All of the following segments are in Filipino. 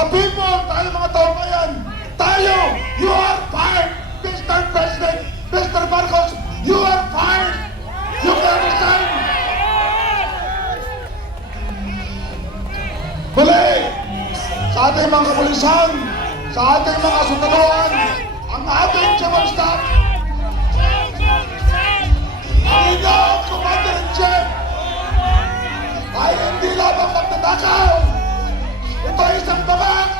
The people, tayo mga taong bayan, tayo, you are fired, Mr. President, Mr. Marcos, you are fired. You can understand? Muli, sa ating mga kapulisan, sa ating mga sundaloan, ang ating chief of staff, ang inyong commander-in-chief, ay hindi lamang magtatakaw. Ito ay isang tabak,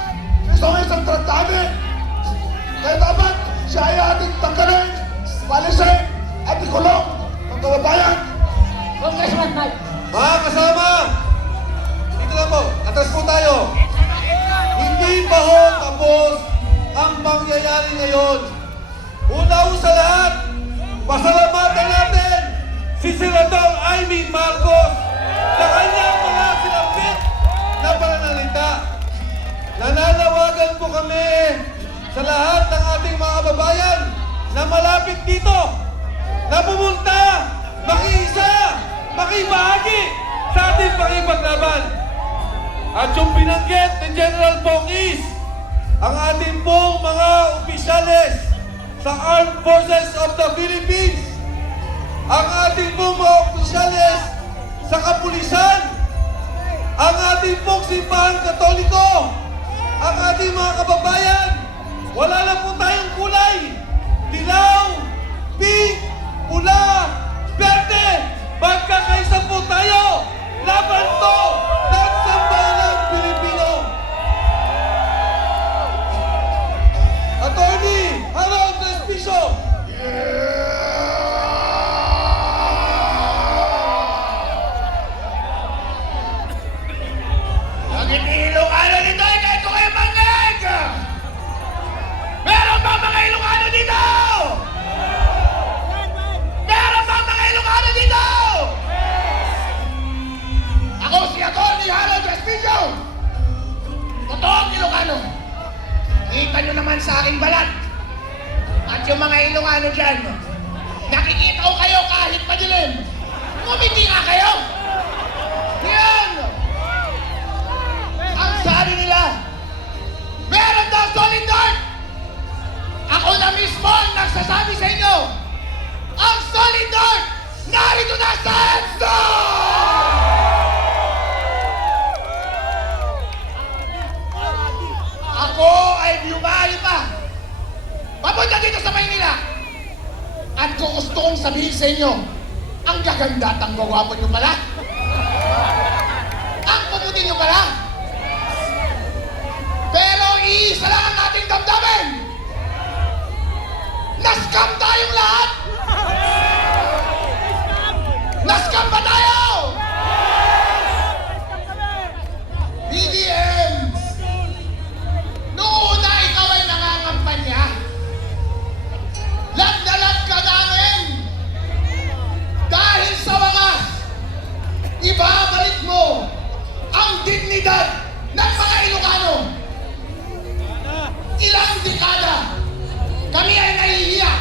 ito ay isang tratado. Kaya dapat siya ay ating tanggalin, palisin, at ikulong ng kababayan. Congressman Mike. Mga kasama, dito na po, atras po tayo. Hindi pa ho tapos ang pangyayari ngayon. Una ho sa lahat, pasalamatan natin si Senador Amy Marcos sa kanyang mga sinapit na pananalita. Nananawagan po kami sa lahat ng ating mga kababayan na malapit dito, na pumunta, makiisa, makibahagi sa ating pakipaglaban. At yung binanggit ni General Pongis, ang ating pong mga opisyales sa Armed Forces of the Philippines, ang ating pong mga opisyales sa kapulisan, ang ating pong simbahan katoliko, ang ating mga kababayan, wala lang po tayong kulay, dilaw, pink, pula, berde, magkakaisa po tayo, laban to ng sambahanang Pilipino. Attorney Harold Respicio. Ang Ilocano dito ay kahit ko kayo mangeg! Meron ba mga Ilocano dito? Meron ba mga Ilocano dito? Ako si Atty. Harold Respicio! Totoong Ilocano! Kita nyo naman sa aking balat! At yung mga Ilocano dyan, nakikita ko kayo kahit madilim! Ngumiti nga kayo! Yan! Ang sabi nila, meron daw solid north! Ako na mismo ang nagsasabi sa inyo, ang solid north, narito na sa EDSA! Ako ay bumali pa, papunta dito sa Maynila. At kung gusto kong sabihin sa inyo, ang gaganda at ang gwapo nyo pala. Ang puputi nyo pala. Pero iisa lang ang ating damdamin. Nascam tayong lahat. Nascam ba tayo? BBM, noong una ikaw ay nangangampanya. Lag ka namin. Dahil sa wakas, ibabalik mo ang dignidad ng mga Ilocano. Ilang dekada kami ay nahihiya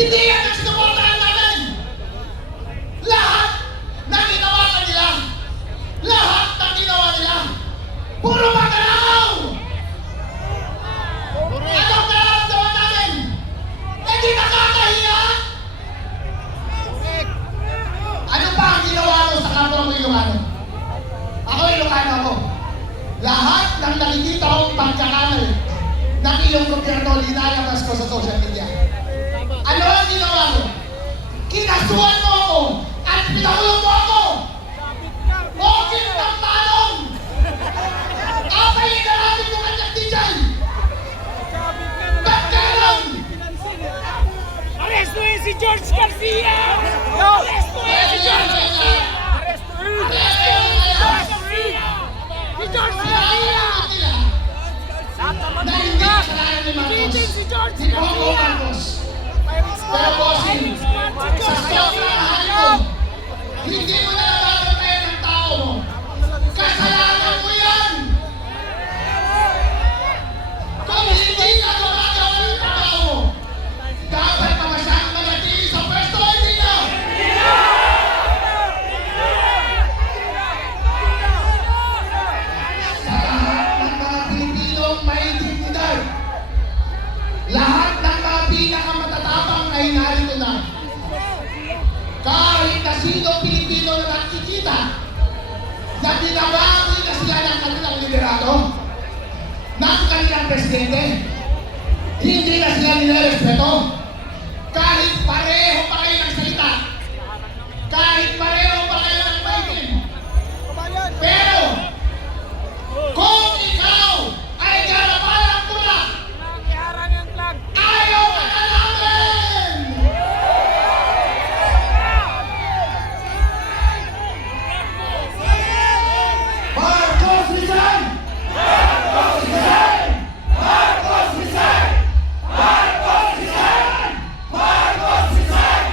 Hindi yan ang sinuportahan namin! Lahat ng ginawa kanila! Lahat ng ginawa nila! Puro magalaw! Anong nararamdaman namin? Hindi nakakahiya! Ano pa ang ginawa mo sa kapwa mo Ilocano? Ako Ilocano ako. Lahat ng nakikita kong pagkakamali ng iyong gobyerno linalabas ko sa social media. Ano ang ginawa mo? Kinasuhan mo ako at pinakulong mo ako! Bukit ng manong! Apayin na natin yung kanyang DJ! Ba't gano'n? Arrestuin si George Garcia! Arrestuin si George Garcia! Arrestuin! Si George Garcia! Na hindi kasalanan ni Marcos. Si George Si Bongo Garcia! Marcos. Pero bossing, sa sobrang mahal mo, hindi mo na natatantayan ng tao mo. Kasalanan mo yan! Kung hindi ka gumagawa ng trabaho mo, dapat pa masyang manatili sa pwesto, hindi na! Sa lahat ng mga Pilipinong may dignidad, lahat ng mga pinakamatatapang ay narito na. Kahit na sino Pilipino na nakikita na binabawi na sila ng kanilang liderato, ng kanilang presidente, hindi na sila nilarespeto. Kahit pareho pa kayo ng salita, kahit pareho pa kayo ng fighting. Pero, kung ikaw ay garapalang pula, ayaw ka na namin! Marcos resign! Marcos resign! Marcos resign! Marcos resign! Marcos resign!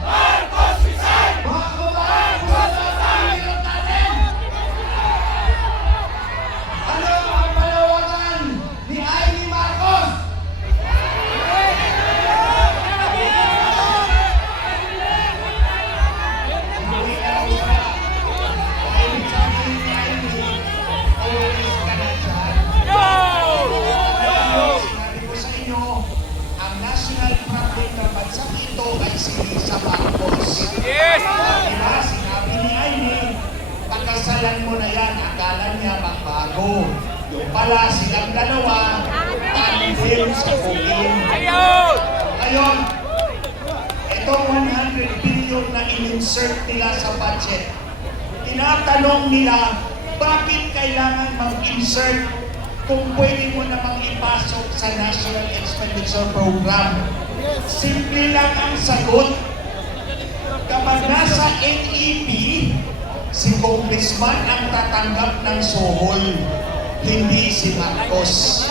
Marcos resign! Mga kababayan, pagkakahirap natin! Ano ang panawagan ni Amy Marcos? Sinabi ko sa inyo, ang national problem ng bansang ito ay si Lisa Marcos. Yes! Diba, sinabi ni Amy, pagkasalan mo na yan, akala niya magbago. Yung pala, silang dalawa, tandem sa booking. Ayun! Ngayon, itong 100 billion na in-insert nila sa budget, tinatanong nila, bakit kailangan mag-insert kung pwede mo namang ipasok sa National Expenditure Program? Simple lang ang sagot. Kapag nasa NEP, si Congressman ang tatanggap ng sohol, hindi si Marcos.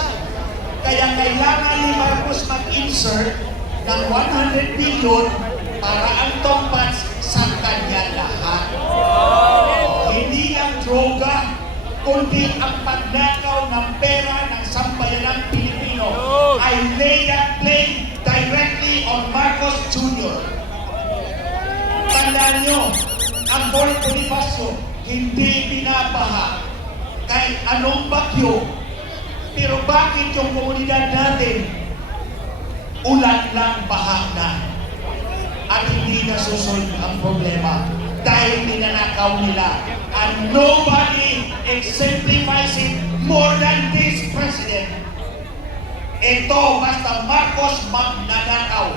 Kaya kailangan ni Marcos mag-insert ng 100 billion para ang tombats sa kanya lahat. Hindi ang droga, kundi ang pagnakaw ng pera ng sambayanang Pilipino ay lay that blame directly on Marcos Jr. Tandaan nyo, ang Fort Bonifacio hindi binabaha kahit anong bagyo. Pero bakit yung komunidad natin ulan lang, baha na at hindi nasusolve ang problema dahil ninanakaw nila, and nobody exemplifies it more than this president. Ito, basta Marcos magnanakaw,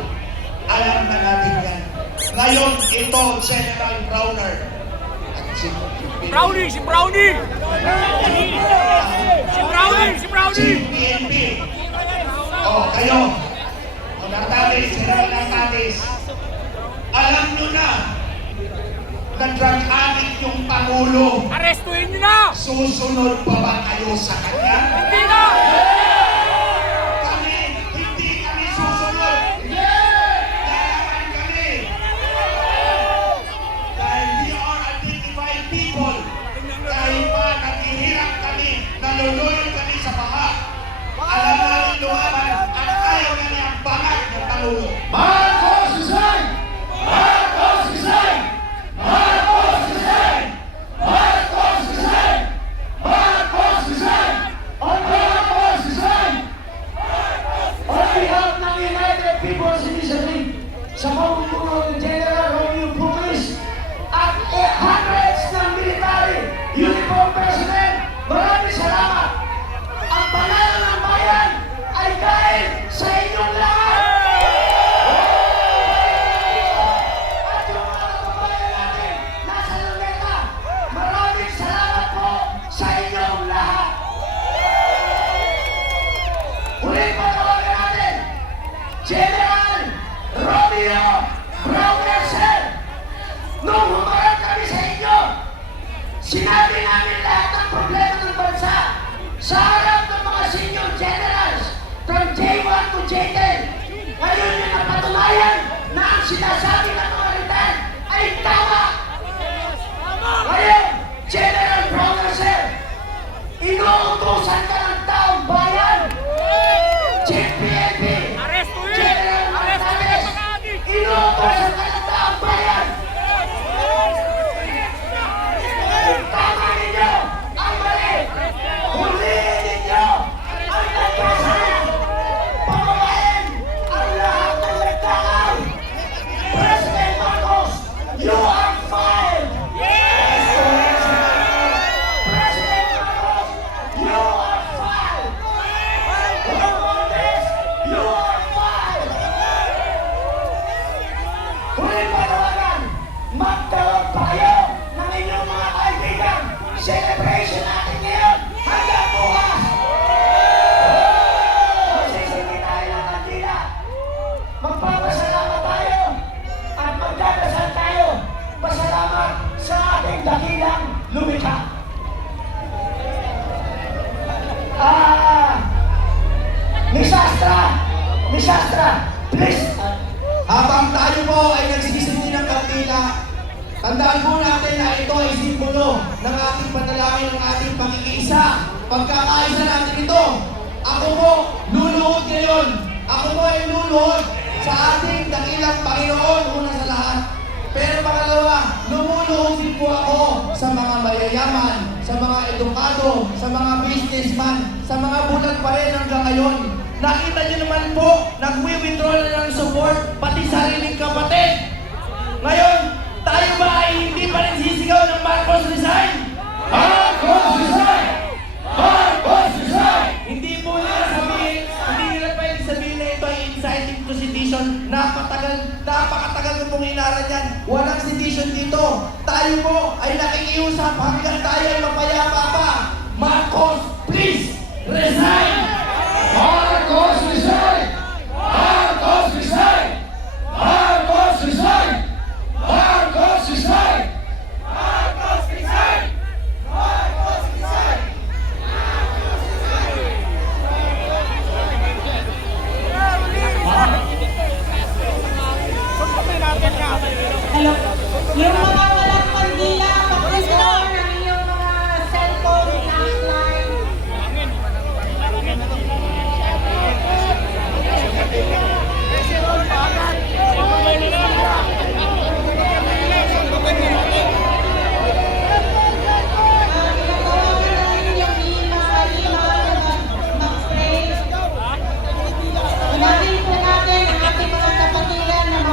alam na natin yan. Ngayon, ito, General Browner. At si Brownie! Si Brownie! Si Brownie! Si Brownie! PNP. Oh, kayo. O, Natalis, General Natalis. Alam nyo na drug addict yung Pangulo. Arrestuin niyo na! Susunod pa ba kayo sa kanya? Hindi na! Kami, hindi kami susunod. Lalaban kami. Dahil we are identified people. Kahit pa naghihirap kami, naluluyon kami sa baha. Alam namin lumaban at ayaw namin ang bangat ng Pangulo. Marcos! punong General Romeo Pulis at hundreds ng military uniform personnel. Maraming salamat. Ang panalo ng bayan ay dahil sa inyong lahat. At yung mga kababayan natin nasa Luneta, maraming salamat po sa inyong lahat. Ulit patawagan natin, General Romeo Browner, sir. Nung humarap kami sa inyo, sinabi namin lahat ng problema ng bansa sa harap ng mga senior generals from J1 to J10. Ngayon yung napatunayan na ang sinasabi ng mga retired ay tama. Ngayon, General Browner, sir, inuutusan ka ng taong bayan. Chief PNP, General Martinez, inuutosan ka ng taong bayan. Tama ninyo ang mali. Huliin ninyo ang nagkasala. Pamabayan ang lahat ng nagkakaw. President Marcos, you are fired. President Marcos, you are fired. Romualdez, you are fired. Huling panawagan, magkaroon pa kayo ng inyong mga kaibigan. Celebration natin ngayon hanggang bukas. Magsisindi tayo ng kandila. Magpapasalamat tayo at magdadasal tayo. Pasalamat sa ating dakilang lumikha. Miss Astra, please. Habang tayo po ay nagsisindi ng kandila, tandaan po natin na ito ay simbolo ng ating panalangin, ng ating pakikiisa. Pagkakaisa natin ito, ako po luluhod ngayon. Ako po ay luluhod sa ating dakilang Panginoon una sa lahat. Pero pangalawa, lumuluhod din po ako sa mga mayayaman, sa mga edukado, sa mga businessman, sa mga bulag pa rin hanggang ngayon. Nakita niyo naman po, nag-withdraw na ng support, pati sariling kapatid. Ngayon, tayo ba ay hindi pa rin sisigaw ng Marcos resign? Marcos resign! Marcos resign! Hindi po nila sabihin, hindi nila pwede sabihin na ito ay inciting to sedition. Napakatagal ko pong inaral yan. Walang sedition dito. Tayo po ay nakikiusap hanggang tayo ay mapayapa pa. Marcos, please, resign!